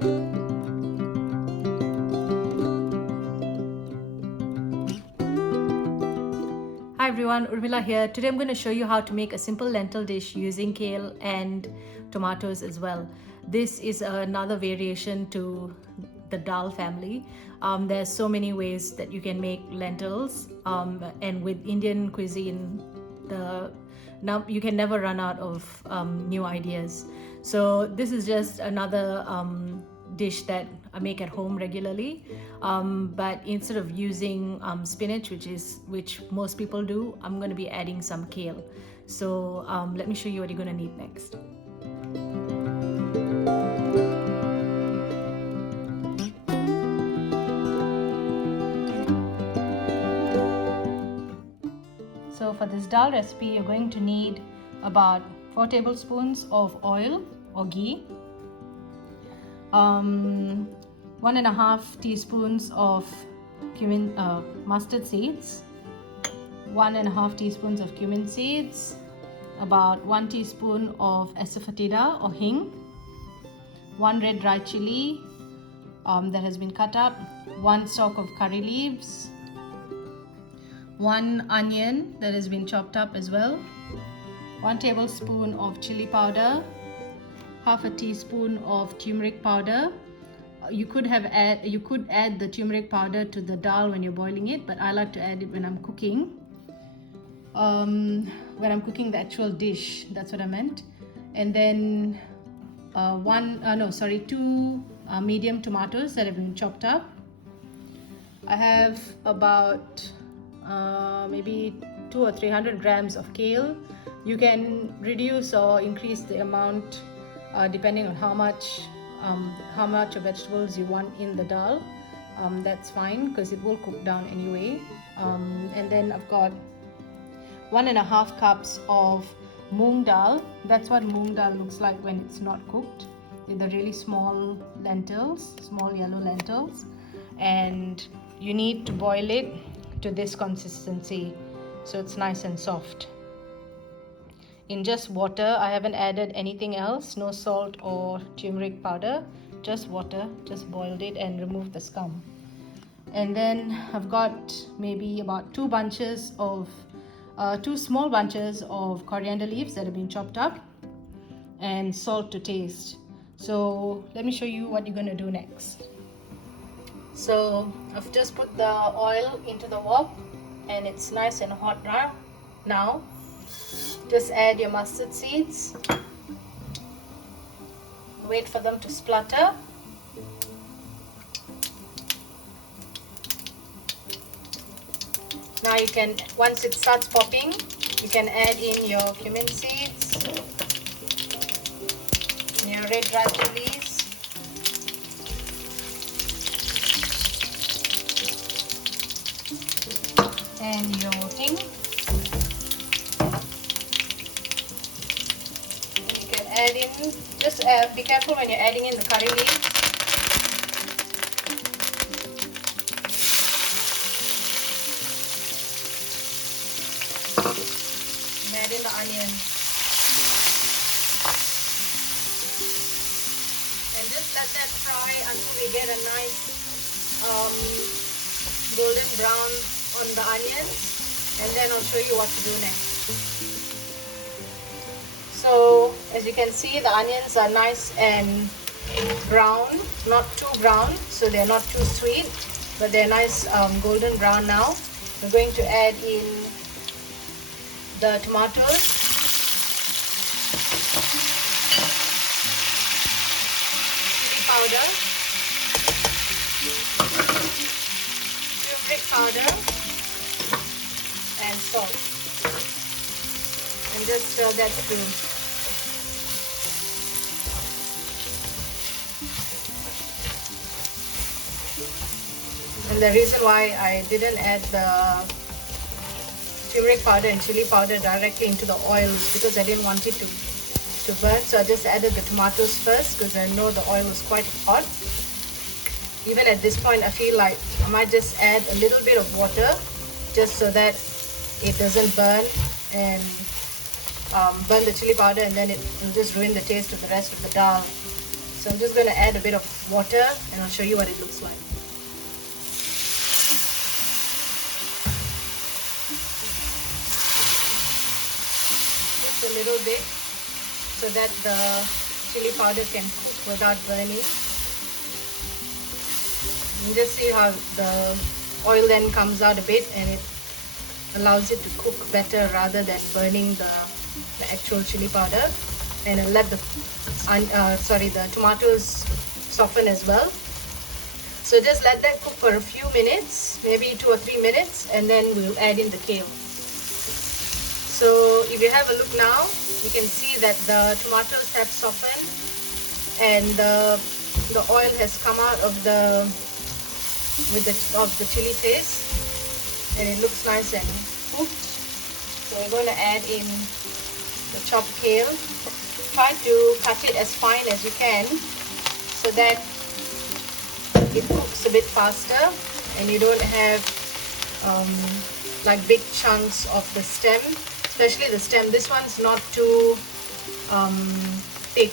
Hi everyone, Urmila here. Today I'm going to show you how to make a simple lentil dish using kale and tomatoes as well. This is another variation to the dal family. There's so many ways that you can make lentils, and with Indian cuisine, now you can never run out of new ideas. So this is just another dish that I make at home regularly, but instead of using spinach, which most people do, I'm going to be adding some kale. So let me show you what you're going to need next. So for this dal recipe, you're going to need about 4 tablespoons of oil or ghee, 1.5 teaspoons of cumin, mustard seeds, 1.5 teaspoons of cumin seeds, about 1 teaspoon of asafoetida or hing, 1 red dry chili that has been cut up, 1 stalk of curry leaves, 1 onion that has been chopped up as well, 1 tablespoon of chili powder, half a teaspoon of turmeric powder. You could add the turmeric powder to the dal when you're boiling it, but I like to add it when I'm cooking. When I'm cooking the actual dish, that's what I meant. And then 2 medium tomatoes that have been chopped up. I have about maybe 200 or 300 grams of kale. You can reduce or increase the amount depending on how much of vegetables you want in the dal. That's fine because it will cook down anyway. And then I've got 1.5 cups of moong dal. That's what moong dal looks like when it's not cooked. They're the really small lentils, small yellow lentils, and you need to boil it to this consistency so it's nice and soft. In just water, I haven't added anything else, no salt or turmeric powder, just water, just boiled it and removed the scum. And then I've got maybe about 2 small bunches of coriander leaves that have been chopped up, and salt to taste. So let me show you what you're going to do next. So I've just put the oil into the wok and it's nice and hot now. Just add your mustard seeds. Wait for them to splutter. Now you can, once it starts popping, you can add in your cumin seeds, your red dry chilies, and your hing. Add in, just be careful when you're adding in the curry leaves. And add in the onion. And just let that fry until we get a nice golden brown on the onions. And then I'll show you what to do next. So as you can see, the onions are nice and brown, not too brown, so they're not too sweet, but they're nice golden brown now. We're going to add in the tomatoes, chili powder, turmeric powder, and salt. And just stir that through. And the reason why I didn't add the turmeric powder and chili powder directly into the oil is because I didn't want it to burn. So I just added the tomatoes first because I know the oil was quite hot. Even at this point, I feel like I might just add a little bit of water just so that it doesn't burn and burn the chili powder, and then it will just ruin the taste of the rest of the dal. So I'm just going to add a bit of water and I'll show you what it looks like. Just a little bit so that the chili powder can cook without burning. You just see how the oil then comes out a bit and it allows it to cook better rather than burning the actual chili powder. And I'll let the tomatoes soften as well. So just let that cook for a few minutes, maybe 2 or 3 minutes, and then we'll add in the kale. So if you have a look now, you can see that the tomatoes have softened and the oil has come out of the chili paste, and it looks nice and cooked. So we're going to add in the chopped kale. Try to cut it as fine as you can so that it cooks a bit faster and you don't have like big chunks of the stem, especially the stem. This one's not too thick,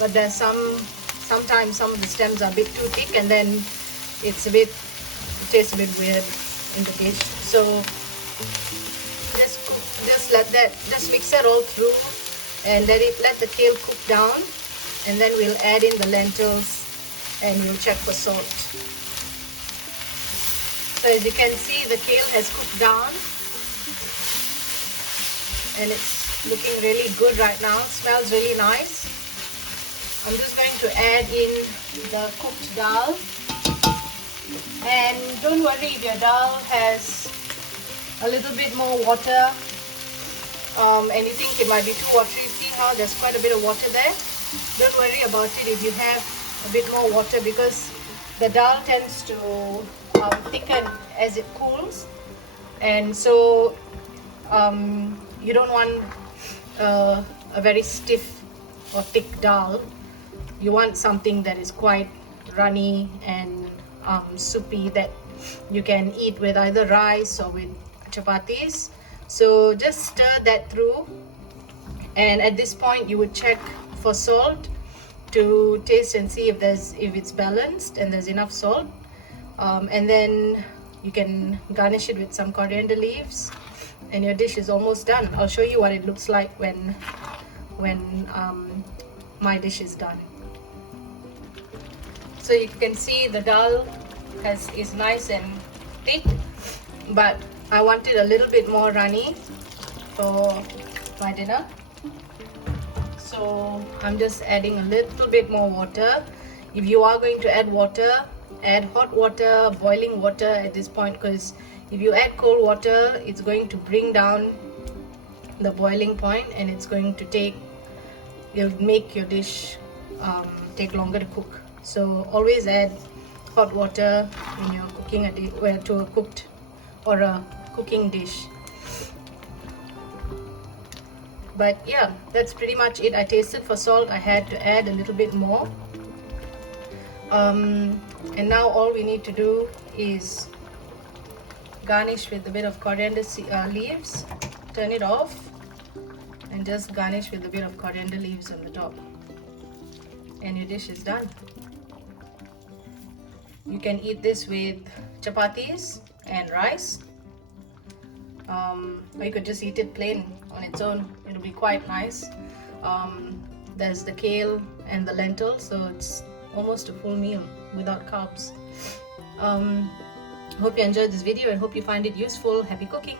but there's sometimes some of the stems are a bit too thick and then it tastes a bit weird in the dish. So just mix that all through and let the kale cook down, and then we'll add in the lentils and we'll check for salt. So as you can see, the kale has cooked down and it's looking really good right now. It smells really nice. I'm just going to add in the cooked dal. And don't worry if your dal has a little bit more water and you think it might be too watery. See how there's quite a bit of water there? Don't worry about it if you have a bit more water, because the dal tends to thicken as it cools, and so you don't want a very stiff or thick dal. You want something that is quite runny and soupy that you can eat with either rice or with chapatis. So just stir that through, and at this point you would check for salt to taste and see if it's balanced and there's enough salt, and then you can garnish it with some coriander leaves and your dish is almost done. I'll show you what it looks like when my dish is done. So you can see the dal is nice and thick, but I want it a little bit more runny for my dinner. So I'm just adding a little bit more water. If you are going to add water, add hot water, boiling water at this point, because if you add cold water, it's going to bring down the boiling point and it'll make your dish take longer to cook. So always add hot water when you're cooking a cooking dish. But yeah, that's pretty much it. I tasted for salt. I had to add a little bit more. And now all we need to do is garnish with a bit of coriander leaves. Turn it off and just garnish with a bit of coriander leaves on the top, and your dish is done. You can eat this with chapatis and rice, or you could just eat it plain on its own. It'll be quite nice. There's the kale and the lentils, so it's almost a full meal without carbs. Hope you enjoyed this video and hope you find it useful. Happy cooking!